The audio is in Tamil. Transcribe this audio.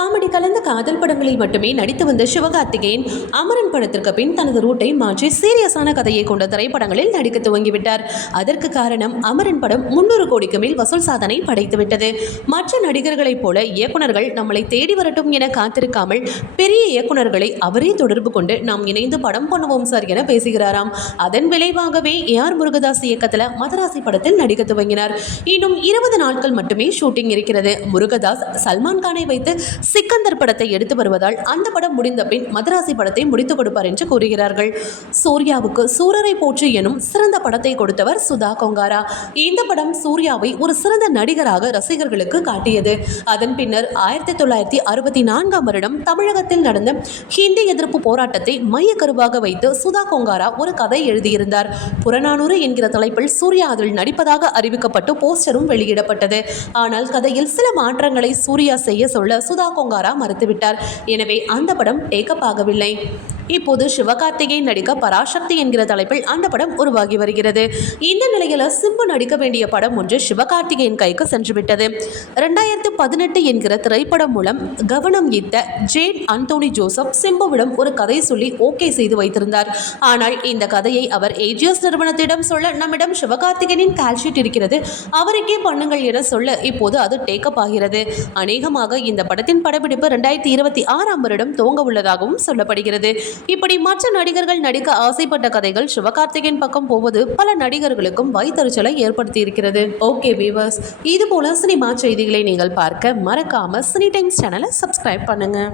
காமெடி கலந்த காதல் படங்களில் மட்டுமே நடித்து வந்த சிவகார்த்திகேயன் அமரன் படத்திற்கு பின் தனது ரூட்டை மாற்றி சீரியஸான கதையை கொண்ட திரைப்படங்களில் நடிக்க துவங்கிவிட்டார். அதற்கு காரணம் அமரன் படம் முன்னூறு கோடிக்கு மேல் வசூல் சாதனை படைத்துவிட்டது. மற்ற நடிகர்களைப் போல இயக்குனர்கள் நம்மளை தேடி வரட்டும் என காத்திருக்காமல் பெரிய இயக்குனர்களை அவரே தொடர்பு கொண்டு நாம் இணைந்து படம் பண்ணுவோம் சார் என பேசுகிறாராம். அதன் விளைவாகவே ஏ ஆர் முருகதாஸ் இயக்கத்தில் மதராசி படத்தில் நடிக்க துவங்கினார். இன்னும் இருபது நாட்கள் மட்டுமே ஷூட்டிங் இருக்கிறது. முருகதாஸ் சல்மான் கானை வைத்து சிக்கந்தர் படத்தை எடுத்து வருவதால் அந்த படம் முடிந்த பின் மதராசி படத்தை முடித்துக் கொடுப்பார் என்று கூறுகிறார்கள். சூர்யாவுக்கு சூரரை போற்று எனும் சிறந்த படத்தை கொடுத்தவர் சுதா கொங்காரா. இந்த படம் சூர்யாவை ஒரு சிறந்த நடிகராக ரசிகர்களுக்கு காட்டியது. அதன் பின்னர் ஆயிரத்தி தொள்ளாயிரத்தி அறுபத்தி நான்காம் வருடம் தமிழகத்தில் நடந்த ஹிந்தி எதிர்ப்பு போராட்டத்தை மையக்கருவாக வைத்து சுதா கொங்காரா ஒரு கதை எழுதியிருந்தார். புறநானூறு என்கிற தலைப்பில் சூர்யா அதில் நடிப்பதாக அறிவிக்கப்பட்டு போஸ்டரும் வெளியிடப்பட்டது. ஆனால் கதையில் சில மாற்றங்களை சூர்யா செய்ய சொல்ல சுதா கொங்காரா மறுத்துவிட்டார். எனவே அந்த படம் டேக்கப் ஆகவில்லை. இப்போது சிவகார்த்திகேயன் நடிக்க பராசக்தி என்கிற தலைப்பில் அந்த படம் உருவாகி வருகிறது. இந்த நிலையில சிம்பு நடிக்க வேண்டிய படம் ஒன்று சிவகார்த்திகேயன் கைக்கு சென்றுவிட்டது ரெண்டாயிரத்து பதினெட்டு என்கிற திரைப்படம் மூலம் கவனம் ஈர்த்த ஜேன் அந்தோனி ஜோசப் சிம்புவிடம் ஒரு கதை சொல்லி ஓகே செய்து வைத்திருந்தார். ஆனால் இந்த கதையை அவர் ஏஜிஎஸ் நிறுவனத்திடம் சொல்ல நம்மிடம் சிவகார்த்திகேயனின் கால்ஷீட் இருக்கிறது. அவருக்கே பண்ணுங்கள் என சொல்ல இப்போது அது டேக்கப் ஆகிறது. அநேகமாக இந்த படத்தின் படப்பிடிப்பு ரெண்டாயிரத்தி இருபத்தி ஆறாம் வருடம் துவங்க உள்ளதாகவும் சொல்லப்படுகிறது. இப்படி மற்ற நடிகர்கள் நடிக்க ஆசைப்பட்ட கதைகள் சிவகார்த்திகேயன் பக்கம் போவது பல நடிகர்களுக்கும் வைத்தறிச்சலை ஏற்படுத்தி இருக்கிறது ஓகே வீவர்ஸ் இது போல சினிமா செய்திகளை நீங்கள் பார்க்க மறக்காம சினி டைம்ஸ் சேனலை சப்ஸ்கிரைப் பண்ணுங்க.